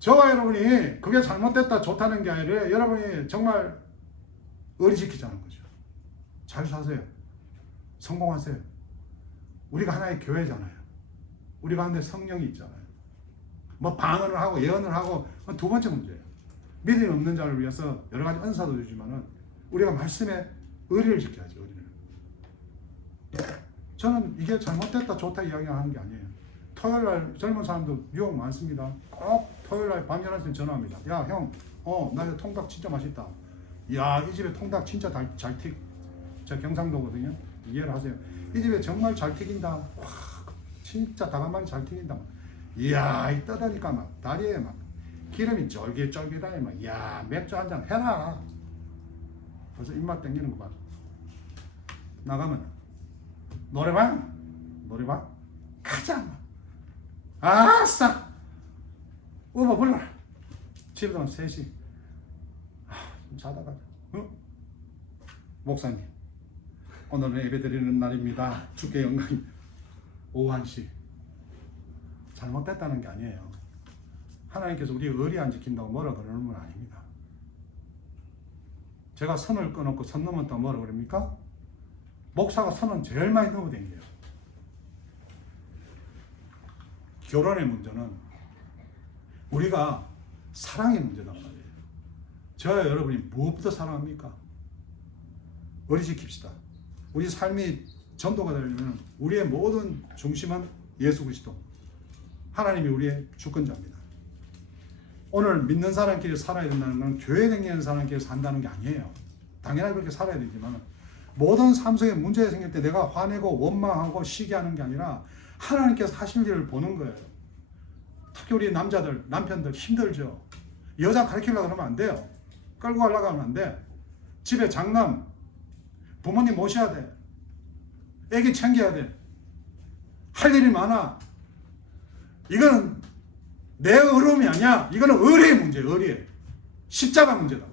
저와 여러분이 그게 잘못됐다 좋다는 게 아니라 여러분이 정말 의리지키자는 거죠. 잘 사세요. 성공하세요. 우리가 하나의 교회잖아요. 우리 가운데 성령이 있잖아요. 뭐 방언을 하고 예언을 하고 두 번째 문제예요. 믿음이 없는 자를 위해서 여러 가지 은사도 주지만은 우리가 말씀에 의리를 지켜야죠. 의리를. 저는 이게 잘못됐다 좋다 이야기하는 게 아니에요. 토요일날 젊은 사람도 유혹 많습니다. 꼭 토요일날 밤 11시에 전화합니다. 야 형, 나 통닭 진짜 맛있다. 야, 이 집에 통닭 진짜 잘 튀. 저 경상도거든요. 이해를 하세요. 이 집에 정말 잘 튀긴다. 와, 진짜 닭 한 마리 잘 튀긴다. 이야, 이 떠다니까 막 다리에 막 기름이 쫄깃쫄깃하니 막, 야, 맥주 한 잔 해라. 벌써 입맛 땡기는 거 봐. 나가면 노래방 가자. 아싸, 우버 불러라. 집에 가면 3시. 좀 자다 가자. 목사님, 오늘은 예배 드리는 날입니다. 주께 영광이. 오후 1시. 잘못됐다는 게 아니에요. 하나님께서 우리 의리 안 지킨다고 뭐라 그러는 건 아닙니다. 제가 선을 끊었고 선 넘었다고 뭐라 그럽니까? 목사가 선은 제일 많이 넘어댕겨요. 결혼의 문제는 우리가 사랑의 문제단 말이에요. 저와 여러분이 무엇부터 사랑합니까? 의리 지킵시다. 우리 삶이 전도가 되려면 우리의 모든 중심은 예수 그리스도. 하나님이 우리의 주권자입니다. 오늘 믿는 사람끼리 살아야 된다는 건 교회 다니는 사람끼리 산다는 게 아니에요. 당연히 그렇게 살아야 되지만 모든 삶 속에 문제가 생길 때 내가 화내고 원망하고 시기하는 게 아니라 하나님께서 하실 일을 보는 거예요. 특히 우리 남자들, 남편들 힘들죠. 여자 가르치려고 그러면 안 돼요. 끌고 가려고 하면 안 돼. 집에 장남, 부모님 모셔야 돼. 애기 챙겨야 돼. 할 일이 많아. 이거는 내 어려움이 아니야. 이거는 의리의 문제예요. 의리의 십자가 문제다.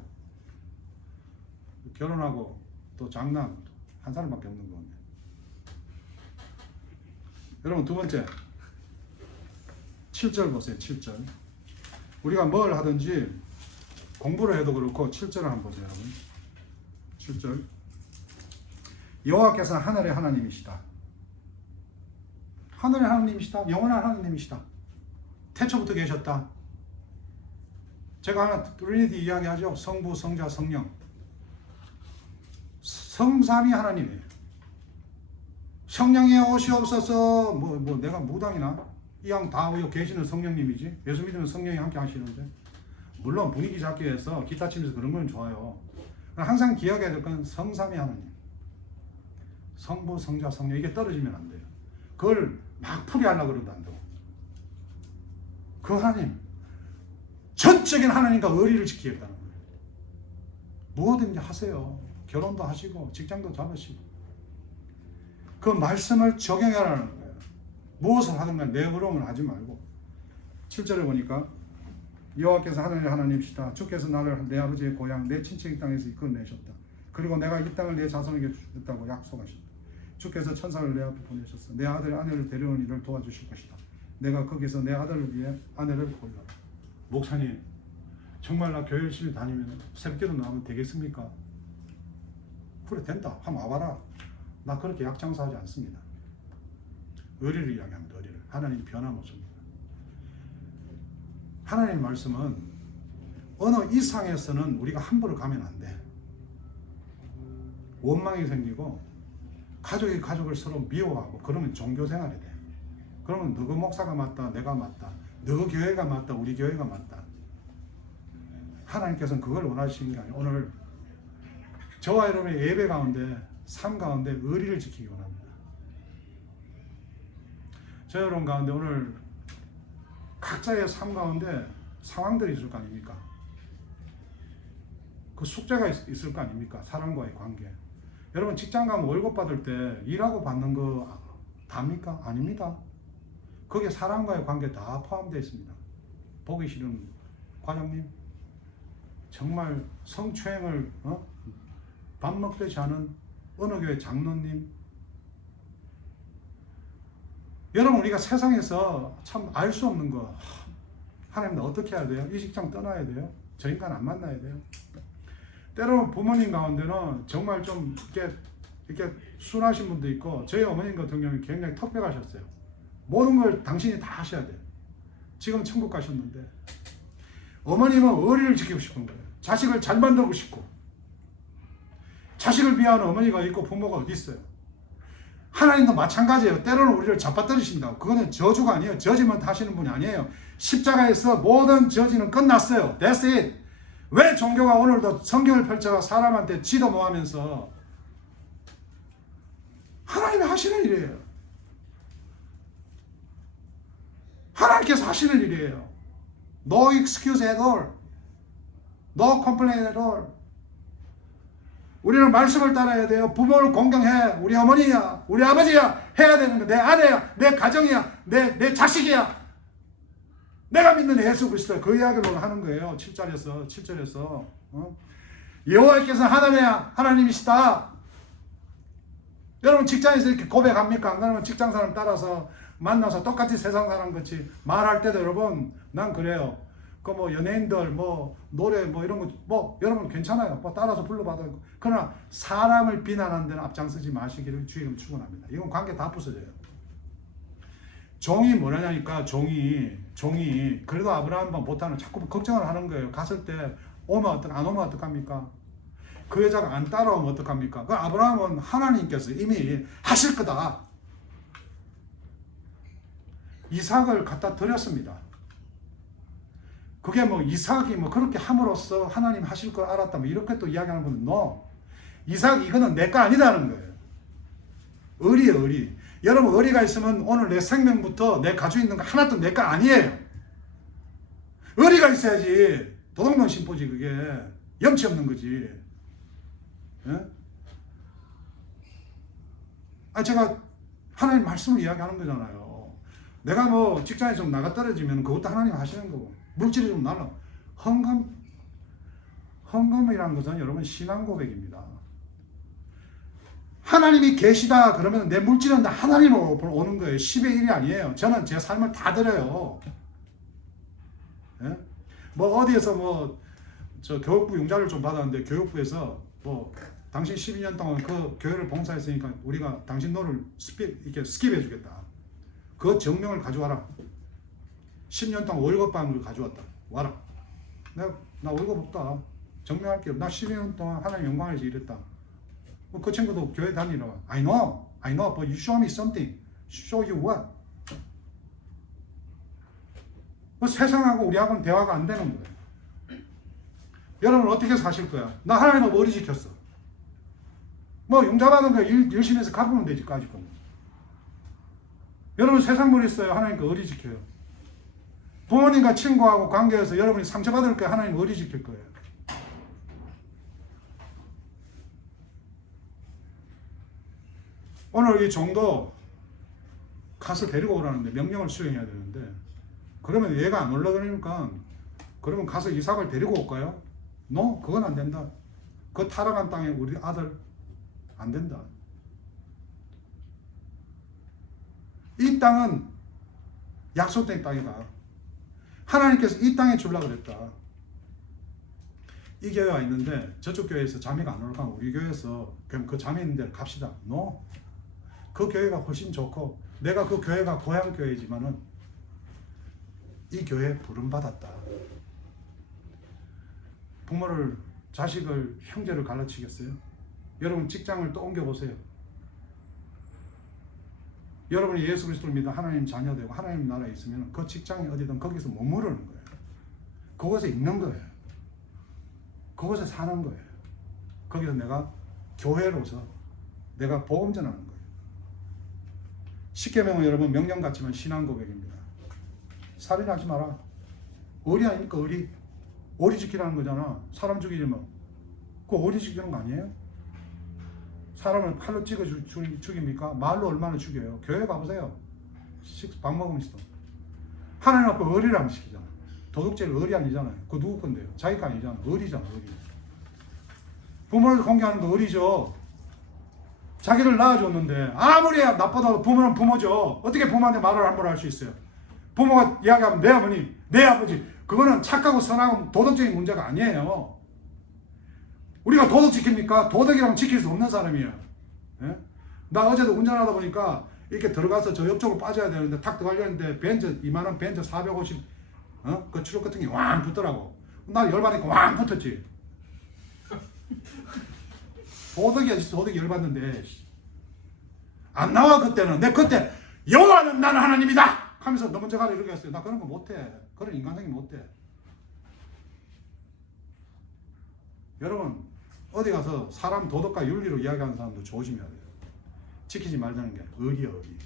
결혼하고 또 장남 한 사람밖에 없는 건데. 여러분 두 번째 7절 보세요. 7절. 우리가 뭘 하든지 공부를 해도 그렇고 7절을 한번 보세요. 여러분 7절. 여호와께서 하늘의 하나님이시다. 하늘의 하나님이시다. 영원한 하나님이시다. 태초부터 계셨다. 제가 하나 트리니티 이야기하죠. 성부, 성자, 성령. 성삼위 하나님이에요. 성령이 오시옵소서. 뭐 내가 무당이나 이왕 다 계시는 성령님이지. 예수 믿으면 성령이 함께 하시는데. 물론 분위기 잡기 위해서 기타 치면서 그런 건 좋아요. 항상 기억해야 될 건 성삼위 하나님. 성부, 성자, 성령 이게 떨어지면 안 돼요. 그걸 막 풀이하려고 그러도 안 되고. 그 하나님, 전적인 하나님과 의리를 지키겠다는 거예요. 무엇든지 하세요. 결혼도 하시고 직장도 잡으시고 그 말씀을 적용하라는 거예요. 무엇을 하든 간에 내 어려움을 하지 말고. 7절에 보니까 여호와께서 하늘의 하나님이시다. 주께서 나를 내 아버지의 고향 내 친척의 땅에서 이끌어내셨다. 그리고 내가 이 땅을 내 자손에게 주겠다고 약속하셨다. 주께서 천사를 내 앞에 보내셨어. 내 아들 아내를 데려온 일을 도와주실 것이다. 내가 거기서 내 아들을 위해 아내를 골라라. 목사님, 정말 나 교회 열심히 다니면 새벽기도 나오면 되겠습니까? 그래 된다. 한번 와봐라. 나 그렇게 약장사하지 않습니다. 의리를 이야기합니다. 의리를. 하나님 변함없습니다. 하나님 말씀은 어느 이상에서는 우리가 함부로 가면 안 돼. 원망이 생기고 가족이 가족을 서로 미워하고 그러면 종교생활이 돼. 그러면 너그 목사가 맞다, 내가 맞다, 너그 교회가 맞다, 우리 교회가 맞다. 하나님께서는 그걸 원하시는 게 아니에요. 오늘 저와 여러분의 예배 가운데, 삶 가운데 의리를 지키기 원합니다. 저 여러분 가운데 오늘 각자의 삶 가운데 상황들이 있을 거 아닙니까? 그 숙제가 있을 거 아닙니까? 사람과의 관계. 여러분 직장 가면 월급 받을 때 일하고 받는 거 답니까? 아닙니다. 거기에 사람과의 관계 다 포함되어 있습니다. 보기 싫은 과장님, 정말 성추행을 밥 먹듯이 하는 어느 교회 장로님. 여러분 우리가 세상에서 참 알 수 없는 거 하나님 어떻게 해야 돼요? 이 직장 떠나야 돼요? 저 인간 안 만나야 돼요? 때로는 부모님 가운데는 정말 좀 이렇게 순하신 분도 있고, 저희 어머님 같은 경우는 굉장히 턱백하셨어요. 모든 걸 당신이 다 하셔야 돼요. 지금 천국 가셨는데 어머님은 의리를 지키고 싶은 거예요. 자식을 잘 만들고 싶고, 자식을 위하는 어머니가 있고 부모가 어디 있어요? 하나님도 마찬가지예요. 때로는 우리를 잡아떨리신다고. 그거는 저주가 아니에요. 저지먼트 하시는 분이 아니에요. 십자가에서 모든 저지는 끝났어요. That's it. 왜 종교가 오늘도 성경을 펼쳐가 사람한테 지도 모하면서 하나님이 하시는 일이에요. 하나님께서 하시는 일이에요. No excuse at all. No complaint at all. 우리는 말씀을 따라야 돼요. 부모를 공경해. 우리 어머니야, 우리 아버지야, 해야 되는 거. 내 아내야, 내 가정이야, 내 자식이야. 내가 믿는 예수 그리스도, 그 이야기를 하는 거예요. 7절에서. 여호와께서 하나님이야, 하나님이시다. 여러분 직장에서 이렇게 고백합니까? 안 그러면 직장 사람 따라서 만나서 똑같이 세상 사람 같이 말할 때도 여러분, 난 그래요. 그 뭐 연예인들 뭐 노래 뭐 이런 거 뭐 여러분 괜찮아요. 뭐 따라서 불러봐도. 그러나 사람을 비난하는 데는 앞장서지 마시기를 주의금 축원합니다. 이건 관계 다 부서져요. 종이 뭐냐니까 종이 그래도 아브라함만 못하는 자꾸 걱정을 하는 거예요. 갔을 때 오면 안 오면 어떡합니까? 그 여자가 안 따라오면 어떡합니까? 그 아브라함은 하나님께서 이미 하실 거다. 이삭을 갖다 드렸습니다. 그게 뭐 이삭이 뭐 그렇게 함으로써 하나님 하실 걸 알았다 뭐 이렇게 또 이야기하는 분은 no. 이삭 이거는 내 거 아니다는 거예요. 의리예요, 의리. 여러분 의리가 있으면 오늘 내 생명부터 내 가지고 있는 거 하나도 내 거 아니에요. 의리가 있어야지 도덕론 심보지 그게. 염치 없는 거지. 예? 제가 하나님 말씀을 이야기하는 거잖아요. 내가 뭐 직장에 좀 나가 떨어지면 그것도 하나님 하시는 거고, 물질이 좀 날라. 헌금이라는 것은 여러분 신앙 고백입니다. 하나님이 계시다 그러면 내 물질은 다 하나님으로 오는 거예요. 10의 1이 아니에요. 저는 제 삶을 다 드려요. 예? 뭐 어디에서 뭐 저 교육부 융자를 좀 받았는데 교육부에서 뭐 당신 12년 동안 그 교회를 봉사했으니까 우리가 당신 너를 이렇게 스킵해 주겠다. 그 정명을 가져와라. 10년 동안 월급방을 가져왔다. 와라. 나 월급 없다. 정명할게요. 나 12년 동안 하나님 영광을 위해서 일했다. 그 친구도 교회 다니라고. I know, but you show me something. Show you what? 세상하고 우리하고는 대화가 안 되는 거예요. 여러분 어떻게 사실 거야? 나 하나님을 머리 지켰어. 뭐 융자받은 거 열심히 해서 갚으면 되지 까짓 거. 여러분 세상 머리 써요. 하나님께 의리 지켜요. 부모님과 친구하고 관계에서 여러분이 상처받을 거예요. 하나님 의리 지킬 거예요. 오늘 이 종도 가서 데리고 오라는데 명령을 수행해야 되는데, 그러면 얘가 안 올라가니까 그러면 가서 이삭을 데리고 올까요? No, 그건 안 된다. 그 타락한 땅에 우리 아들 안 된다. 이 땅은 약속된 땅이다. 하나님께서 이 땅에 주려고 그랬다. 이 교회가 있는데 저쪽 교회에서 자매가 안 올라가면 우리 교회에서 그럼 그 자매 있는 데를 갑시다. No. 그 교회가 훨씬 좋고 내가 그 교회가 고향 교회지만은 이 교회에 부름받았다. 부모를, 자식을, 형제를 갈라치겠어요? 여러분 직장을 또 옮겨보세요. 여러분이 예수 그리스도를 믿어 하나님 자녀되고 하나님 나라에 있으면 그 직장이 어디든 거기서 머무르는 거예요. 그곳에 있는 거예요. 그곳에 사는 거예요. 거기서 내가 교회로서 내가 복음 전하는 거예요. 십계명은 여러분 명령 같지만 신앙 고백입니다. 살인하지 마라. 의리 아닙니까? 의리 지키라는 거잖아. 사람 죽이려면 그거 의리 지키는 거 아니에요? 사람을 칼로 찍어 죽입니까? 말로 얼마나 죽여요? 교회 가보세요. 밥 먹으면서도 하나님 앞에 의리를 안 시키잖아. 도둑질 의리 아니잖아요. 그거 누구 건데요? 자기 거 아니잖아. 의리잖아. 의리. 부모를 공개하는 거 의리죠. 자기를 낳아줬는데 아무리 나빠도 부모는 부모죠. 어떻게 부모한테 말을 함부로 할 수 있어요? 부모가 이야기하면 내 어머니, 내 아버지, 그거는 착하고 선하고 도덕적인 문제가 아니에요. 우리가 도덕 지킵니까? 도덕이라면 지킬 수 없는 사람이에요. 예? 나 어제도 운전하다 보니까 이렇게 들어가서 저 옆쪽으로 빠져야 되는데 탁 들어가려는데 벤츠 2만원 벤츠 450 그 추력 같은 게 왕 붙더라고. 나 열받으니까 왕 붙었지. 도덕이 열받는데 안 나와. 그때는 내 그때 여호와는 나는 하나님이다 하면서 너 먼저 가라 이렇게 했어요. 나 그런 거 못해. 그런 인간성이 못해. 여러분 어디 가서 사람 도덕과 윤리로 이야기하는 사람도 조심해야 돼요. 지키지 말자는 게 의리야, 의리.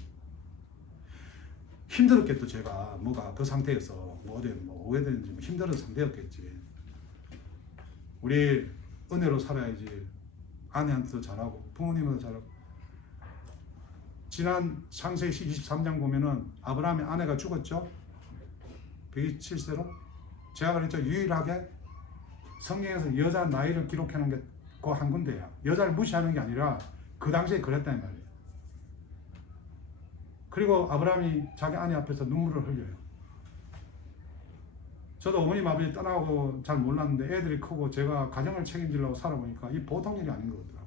힘들었겠죠. 제가 뭐가 그 상태에서 뭐 어디 뭐 오해되는지 힘든 상태였겠지. 우리 은혜로 살아야지. 아내한테도 잘하고 부모님한테도 잘하고. 지난 창세기 23장 보면은 아브라함의 아내가 죽었죠. 107세로. 제가 그랬죠. 유일하게 성경에서 여자 나이를 기록하는 게 그 한 군데야. 여자를 무시하는 게 아니라 그 당시에 그랬단 말이에요. 그리고 아브라함이 자기 아내 앞에서 눈물을 흘려요. 저도 어머님 아버지 떠나고 잘 몰랐는데 애들이 크고 제가 가정을 책임지려고 살아보니까 이 보통 일이 아닌 거더라고요.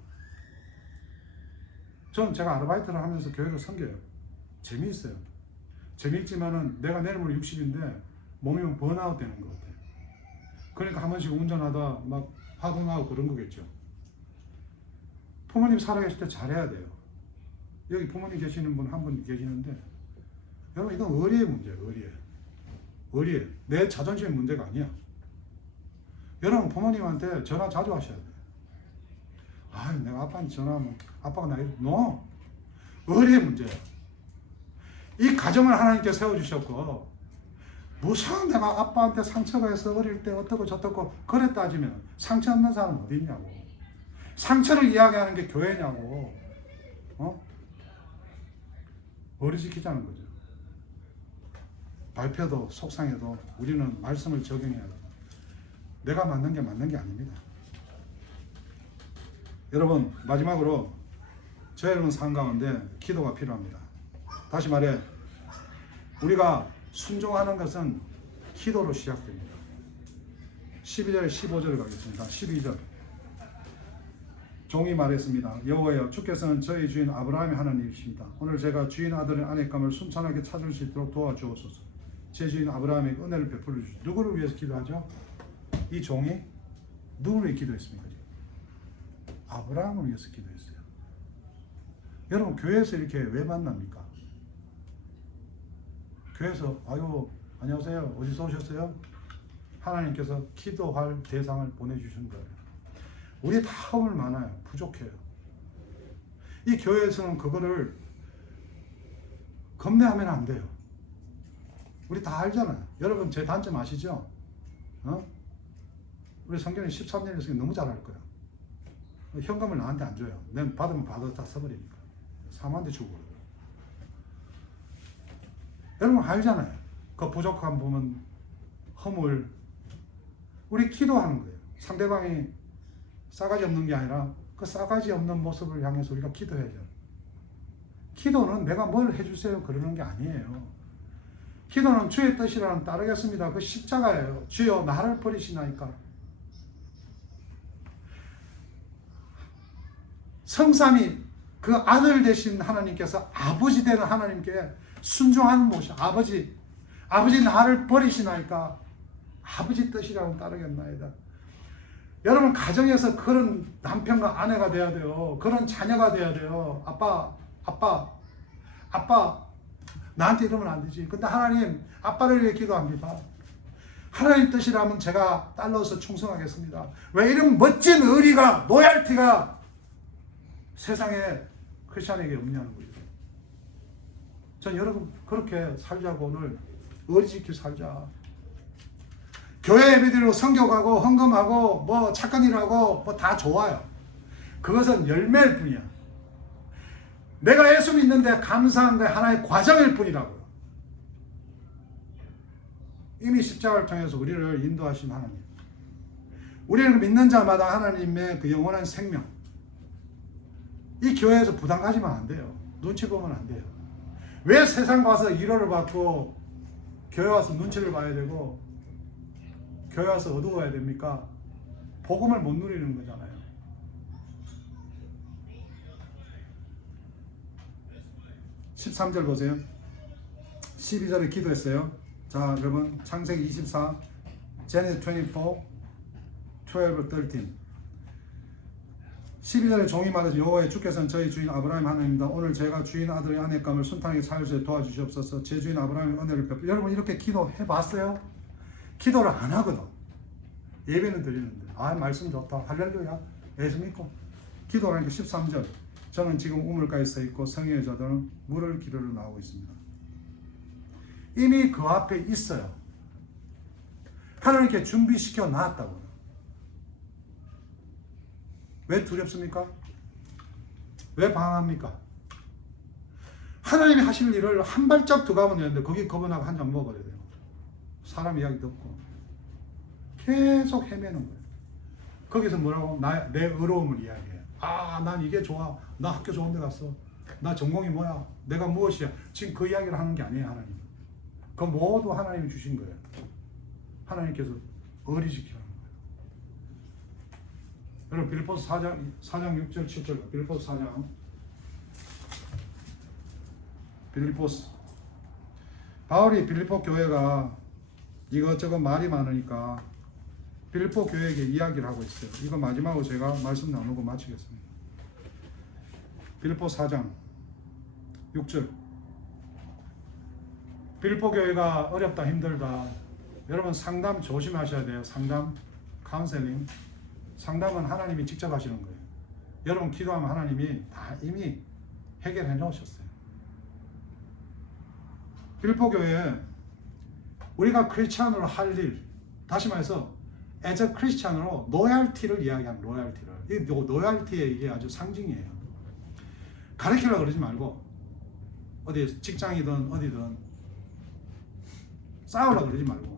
저는 제가 아르바이트를 하면서 교회를 섬겨요. 재미있어요. 재미있지만은 내가 내일 모레 60인데 몸이 번아웃 되는 것 같아요. 그러니까 한 번씩 운전하다 막 화동하고 그런 거겠죠. 부모님 살아계실 때 잘해야 돼요. 여기 부모님 계시는 분 한 분 계시는데 여러분 이건 의리의 문제예요. 의리에. 내 자존심의 문제가 아니야. 여러분 부모님한테 전화 자주 하셔야 돼요. 아, 내가 아빠한테 전화하면 아빠가 나 이러. 의리의 문제야. 이 가정을 하나님께 세워주셨고 무슨 내가 아빠한테 상처가 있어 어릴 때 어떻고 저떻고 그래 따지면 상처 없는 사람은 어디 있냐고. 상처를 이야기하는 게 교회냐고. 머리 지키자는 거죠. 발표도 속상해도 우리는 말씀을 적용해야 돼요. 내가 맞는 게 맞는 게 아닙니다. 여러분 마지막으로 저 여러분 삶 가운데 기도가 필요합니다. 다시 말해 우리가 순종하는 것은 기도로 시작됩니다. 12절 15절을 가겠습니다. 12절 종이 말했습니다. 여호와여 주께서는 저희 주인 아브라함의 하나님이십니다. 오늘 제가 주인 아들의 아내감을 순탄하게 찾을 수 있도록 도와주옵소서. 제 주인 아브라함에게 은혜를 베풀어 주시오. 누구를 위해서 기도하죠? 이 종이 누구를 위해 기도했습니까? 아브라함을 위해서 기도했어요. 여러분 교회에서 이렇게 왜 만납니까? 교회에서 아유 안녕하세요 어디서 오셨어요? 하나님께서 기도할 대상을 보내주신 거예요. 우리 다 허물 많아요. 부족해요. 이 교회에서는 그거를 겁내하면 안 돼요. 우리 다 알잖아요. 여러분 제 단점 아시죠? 우리 성경에 13년 했으니 너무 잘 알 거야. 현금을 나한테 안 줘요. 난 받으면 받아서 다 써버리니까. 사모한테 주고. 여러분 알잖아요. 그 부족함 보면 허물. 우리 기도하는 거예요. 상대방이 싸가지 없는 게 아니라 그 싸가지 없는 모습을 향해서 우리가 기도해야죠. 기도는 내가 뭘 해주세요 그러는 게 아니에요. 기도는 주의 뜻이라는 따르겠습니다. 그 십자가예요. 주여 나를 버리시나이까. 성삼위 그 아들 되신 하나님께서 아버지 되는 하나님께 순종하는 모습. 아버지 나를 버리시나이까. 아버지 뜻이라는 따르겠나이다. 여러분 가정에서 그런 남편과 아내가 돼야 돼요. 그런 자녀가 돼야 돼요. 아빠 나한테 이러면 안 되지. 근데 하나님 아빠를 위해 기도합니다. 하나님 뜻이라면 제가 딸로서 충성하겠습니다. 왜 이런 멋진 의리가 로얄티가 세상에 크리스찬에게 없냐는 거예요. 전 여러분 그렇게 살자고 오늘 의리 지켜 살자. 교회 예배드리고 성교가고 헌금하고 뭐 착한 일하고 뭐 다 좋아요. 그것은 열매일 뿐이야. 내가 예수 믿는데 감사한 게 하나의 과정일 뿐이라고요. 이미 십자가를 통해서 우리를 인도하신 하나님. 우리는 믿는 자마다 하나님의 그 영원한 생명. 이 교회에서 부담 가지면 안 돼요. 눈치 보면 안 돼요. 왜 세상 가서 위로를 받고 교회 와서 눈치를 봐야 되고 교회 와서 어두워야 됩니까? 복음을 못 누리는 거잖아요. (13절) 보세요. 12절에 기도했어요. 자, 여러분 창세기 24 Genesis 24 12, 13 12절에 종이 말하지 여호와의 주께서는 저희 주인 아브라함 하나님입니다. 오늘 제가 주인 아들의 아내감을 순탄하게 살수 있게 도와주시옵소서. 제 주인 아브라함의 은혜를 베풀. 여러분 이렇게 기도해 봤어요? 기도를 안 하거든. 예배는 드리는데 말씀 좋다 할렐루야 예수 믿고 기도를 하니까 13절 저는 지금 우물가에 서 있고 성의 여자들은 물을 기르러 나오고 있습니다. 이미 그 앞에 있어요. 하나님께 준비시켜 놨다고요. 왜 두렵습니까? 왜 방황합니까? 하나님이 하실 일을 한 발짝 더 가면 되는데 거기 거분하고 한 장 먹어야 돼요. 사람 이야기 듣고 계속 헤매는 거예요. 거기서 뭐라고? 내 어려움을 이야기해요. 난 이게 좋아. 나 학교 좋은 데 갔어. 나 전공이 뭐야? 내가 무엇이야? 지금 그 이야기를 하는 게 아니에요. 하나님. 그 모두 하나님이 주신 거예요. 하나님께서 어리시키는 거예요. 여러분 빌립보서 4장 6절 7절 빌립보서 4장 빌립보서 바울이 빌립보 교회가 이것저것 말이 많으니까 빌립보 교회에게 이야기를 하고 있어요. 이거 마지막으로 제가 말씀 나누고 마치겠습니다. 빌립보 4장 6절 빌립보 교회가 어렵다 힘들다. 여러분 상담 조심하셔야 돼요. 상담 카운셀링 상담은 하나님이 직접 하시는 거예요. 여러분 기도하면 하나님이 다 이미 해결해 놓으셨어요. 빌립보 교회에 우리가 크리스찬으로 할 일, 다시 말해서 as a 크리스찬으로 로얄티를 이야기하는 로얄티를. 이 로얄티의 이게 아주 상징이에요. 가르치려고 그러지 말고 어디 직장이든 어디든 싸우려고 그러지 말고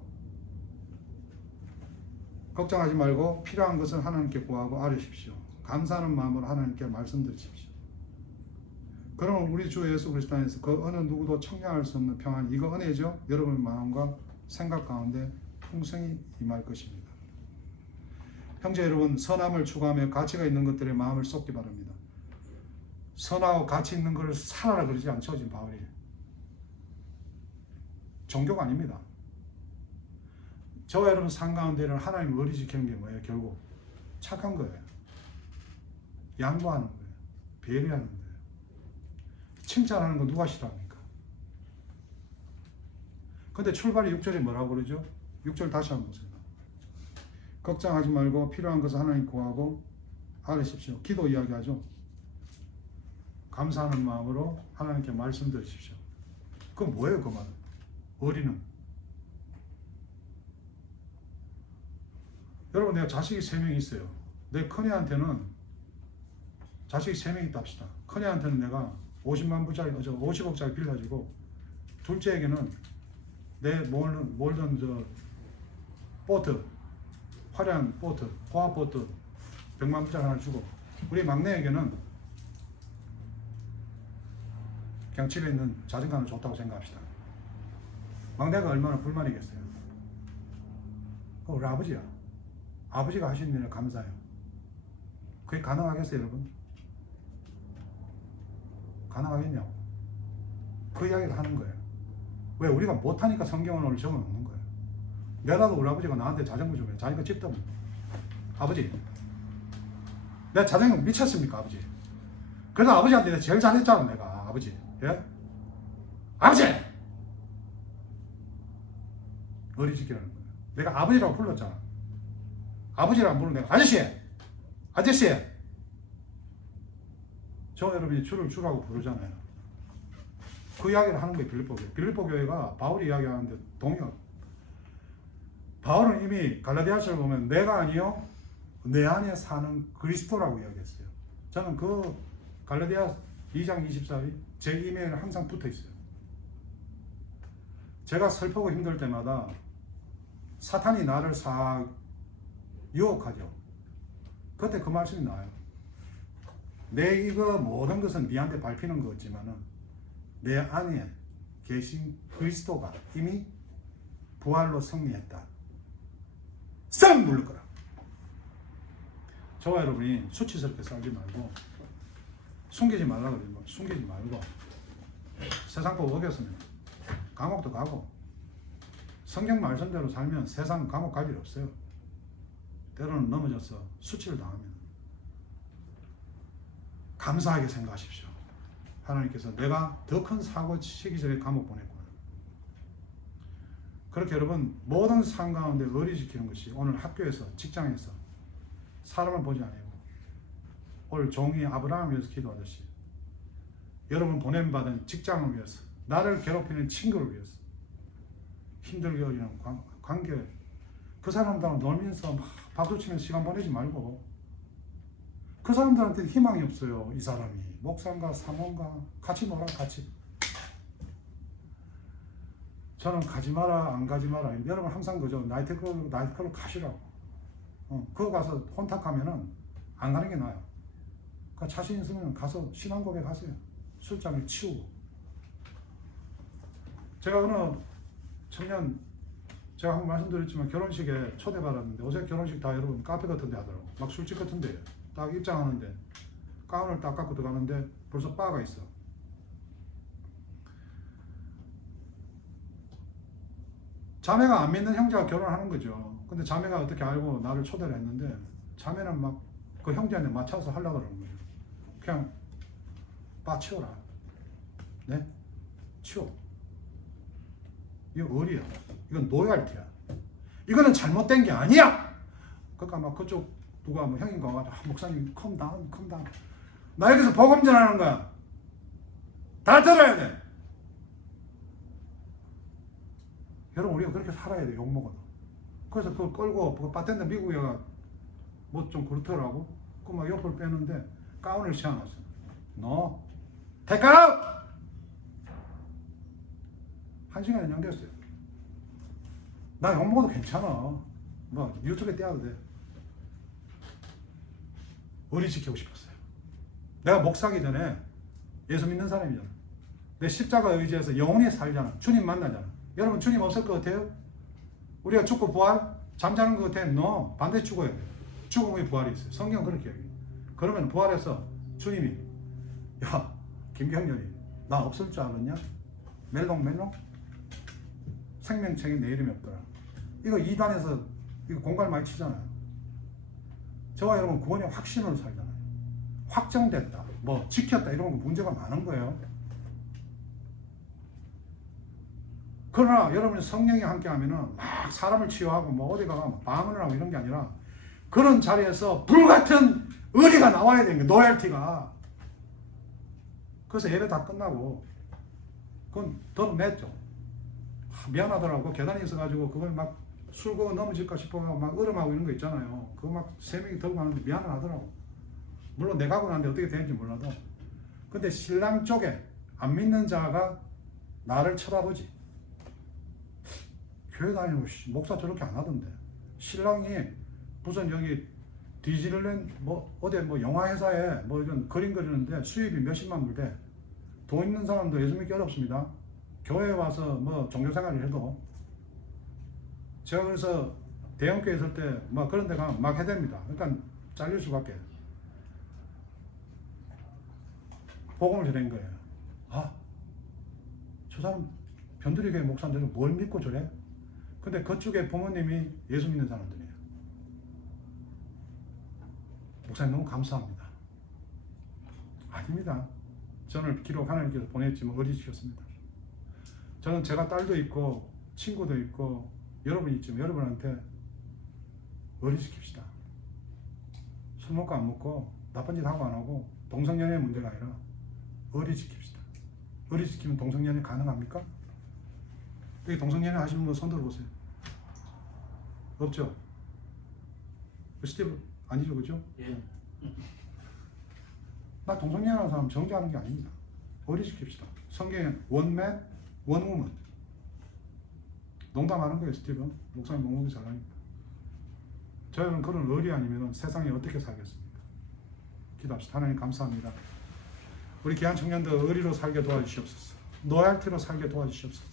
걱정하지 말고 필요한 것은 하나님께 구하고 아뢰십시오. 감사하는 마음으로 하나님께 말씀드리십시오. 그러면 우리 주 예수 그리스도 안에서 그 어느 누구도 청량할 수 없는 평안, 이거 은혜죠. 여러분의 마음과 생각 가운데 풍성히 임할 것입니다. 형제 여러분, 선함을 추구하며 가치가 있는 것들에 마음을 쏟기 바랍니다. 선하고 가치 있는 것을 살아라 그러지 않죠. 지금 바울이. 종교가 아닙니다. 저와 여러분 삶 가운데는 하나님 의리 지키는 게 뭐예요? 결국 착한 거예요. 양보하는 거예요. 배려하는 거예요. 칭찬하는 거 누가 싫어합니까? 근데 출발이 6절에 뭐라고 그러죠? 6절 다시 한번 보세요. 걱정하지 말고 필요한 것을 하나님 구하고 아뢰십시오. 기도 이야기하죠. 감사하는 마음으로 하나님께 말씀드리십시오. 그건 뭐예요? 그 말은? 어리는. 여러분 내가 자식이 3명 있어요. 내 큰애한테는 자식이 3명 있다 합시다. 큰애한테는 내가 50만 불짜리, 50억짜리 빌려가지고 둘째에게는 내 몰던 저 보트, 화려한 보트, 호화 보트 100만 불짜리 하나 주고 우리 막내에게는 그냥 집에 있는 자전거 하나 좋다고 생각합시다. 막내가 얼마나 불만이겠어요. 우리 아버지야. 아버지가 하시는 일에 감사해요. 그게 가능하겠어요, 여러분? 가능하겠냐고. 그 이야기를 하는 거예요. 왜? 우리가 못하니까 성경은 오늘 적어놓는 거예요. 내가도 우리 아버지가 나한테 자전거 좀 해. 자기가 집 때문에. 아버지, 내가 자전거 미쳤습니까, 아버지? 그래서 아버지한테 내가 제일 잘했잖아, 내가. 아버지. 예? 아버지! 어리지키라는 거예요. 내가 아버지라고 불렀잖아. 아버지라고 부르는 내가 아저씨! 아저씨! 저 여러분이 주를 주라고 부르잖아요. 그 이야기를 하는 거예요. 빌립보 교회. 빌립보 교회가 바울이 이야기하는데 동의가. 바울은 이미 갈라디아서를 보면 내가 아니요 내 안에 사는 그리스도라고 이야기했어요. 저는 그 갈라디아 2장 24일 제 이메일에 항상 붙어 있어요. 제가 슬프고 힘들 때마다 사탄이 나를 유혹하죠. 그때 그 말씀이 나와요. 내 이거 모든 것은 네한테 밟히는 거 같지만은 내 안에 계신 그리스도가 이미 부활로 승리했다. 싹 물을 거라. 저와 여러분이 수치스럽게 살지 말고 숨기지 말라고 그러면 숨기지 말고 세상법 어겼으면 감옥도 가고 성경 말씀대로 살면 세상 감옥 갈 일 없어요. 때로는 넘어져서 수치를 당하면 감사하게 생각하십시오. 하나님께서 내가 더 큰 사고 치기 전에 감옥 보냈구나. 그렇게 여러분 모든 삶 가운데 의리 지키는 것이 오늘 학교에서 직장에서 사람을 보지 아니고 오늘 종이 아브라함을 위해서 기도하듯이 여러분 보냄받은 직장을 위해서 나를 괴롭히는 친구를 위해서 힘들게 여기는 관계 그 사람들하고 놀면서 막 박수치면서 시간 보내지 말고 그 사람들한테 희망이 없어요. 이 사람이 목사인가 사모인가 같이 놀아 같이. 저는 가지 마라 안 가지 마라. 여러분 항상 그죠. 나이트클럽 가시라고. 그거 가서 혼탁하면은 안 가는 게 나아요. 그러니까 자신 있으면 가서 신앙 고백하세요. 술장을 치우고. 제가 어느 청년 제가 한번 말씀드렸지만 결혼식에 초대받았는데 어제 결혼식 다 여러분 카페 같은 데 하더라고. 막 술집 같은 데요. 딱 입장하는데 가운을 딱 갖고 들어가는데 벌써 바가 있어. 자매가 안 믿는 형제가 결혼하는 거죠. 근데 자매가 어떻게 알고 나를 초대를 했는데 자매는 막 그 형제한테 맞춰서 하려고 그러는 거예요. 그냥 바 치워라. 네? 치워. 이거 의리야. 이건 노열티야. 이거는 잘못된 게 아니야. 그러니까 막 그쪽 누가 뭐 형인가 와가지고 목사님 컴다운. 나 여기서 복음 전하는 거야. 다 들어야 돼. 여러분 우리가 그렇게 살아야 돼. 욕먹어도. 그래서 그걸 끌고 그 바텐더 미국에 뭐 좀 그렇더라고. 그 막 옆을 빼는데 가운을 씌워놨어. No. Take out! 1시간에 연결했어요. 나 욕먹어도 괜찮아. 뭐 유튜브에 떼어도 돼. 의리 지키고 싶었어요. 내가 목사기 전에 예수 믿는 사람이잖아. 내 십자가 의지해서 영원히 살잖아. 주님 만나잖아. 여러분 주님 없을 것 같아요? 우리가 죽고 부활? 잠자는 것 같아요? No. 반드시 죽어야 돼. 죽음의 부활이 있어요. 성경 그렇게 얘기해요. 그러면 부활해서 주님이 야 김경렬이 나 없을 줄 알았냐? 멜롱? 생명책에 내 이름이 없더라. 이거 2단에서 이거 공갈 많이 치잖아요. 저와 여러분 구원의 확신으로 살잖아요. 확정됐다, 뭐 지켰다 이런 거 문제가 많은 거예요. 그러나 여러분이 성령이 함께 하면은 막 사람을 치유하고 뭐 어디 가서 방언을 하고 이런 게 아니라 그런 자리에서 불같은 의리가 나와야 되는 거예요. 노열티가. 그래서 예배 다 끝나고 그건 덜어냈죠. 미안하더라고. 계단에 있어가지고 그걸 막 술고 넘어질까 싶어 막 으름하고 이런 거 있잖아요. 그거 막 3명이 들고 가는데 미안은 하더라고. 물론 내가 하고 나는데 어떻게 되는지 몰라도. 근데 신랑 쪽에 안 믿는 자가 나를 쳐다보지. 교회 다니고 목사 저렇게 안 하던데. 신랑이 무슨 여기 디즈니랜드 뭐 어디 뭐 영화 회사에 뭐 이런 그림 그리는데 수입이 몇십만 불 돼. 돈 있는 사람도 예수 믿기 어렵습니다. 교회에 와서 뭐 종교생활을 해도. 제가 그래서 대형교회 있을 때 막 그런 데 가면 막 해댑니다. 그러니까 잘릴 수밖에. 복음을 전한 거예요. 아, 저 사람 변두리교회 목사님들은 뭘 믿고 저래? 근데 그쪽에 부모님이 예수 믿는 사람들이에요. 목사님 너무 감사합니다. 아닙니다. 저는 기록 하나님께서 보냈지만 어리지셨습니다. 저는 제가 딸도 있고 친구도 있고 여러분이 있지만 여러분한테 의리 지킵시다. 술 먹고 안 먹고 나쁜 짓 하고 안 하고 동성연애 문제가 아니라 의리 지킵시다. 의리 지키면 동성연애 가능합니까? 여기 동성연애 하시는 분 손 들어보세요. 없죠? 스티브 아니죠, 그죠? 예. 나 동성연애하는 사람 정죄하는 게 아닙니다. 의리 지킵시다. 성경엔 원맨, 원우먼. 농담하는 거예요, 스티븐. 목사님 농담이 잘하니까. 저희는 그런 의리 아니면 세상에 어떻게 살겠습니까? 기도합시다. 하나님 감사합니다. 우리 귀한 청년들 의리로 살게 도와주시옵소서. 노열티로 살게 도와주시옵소서.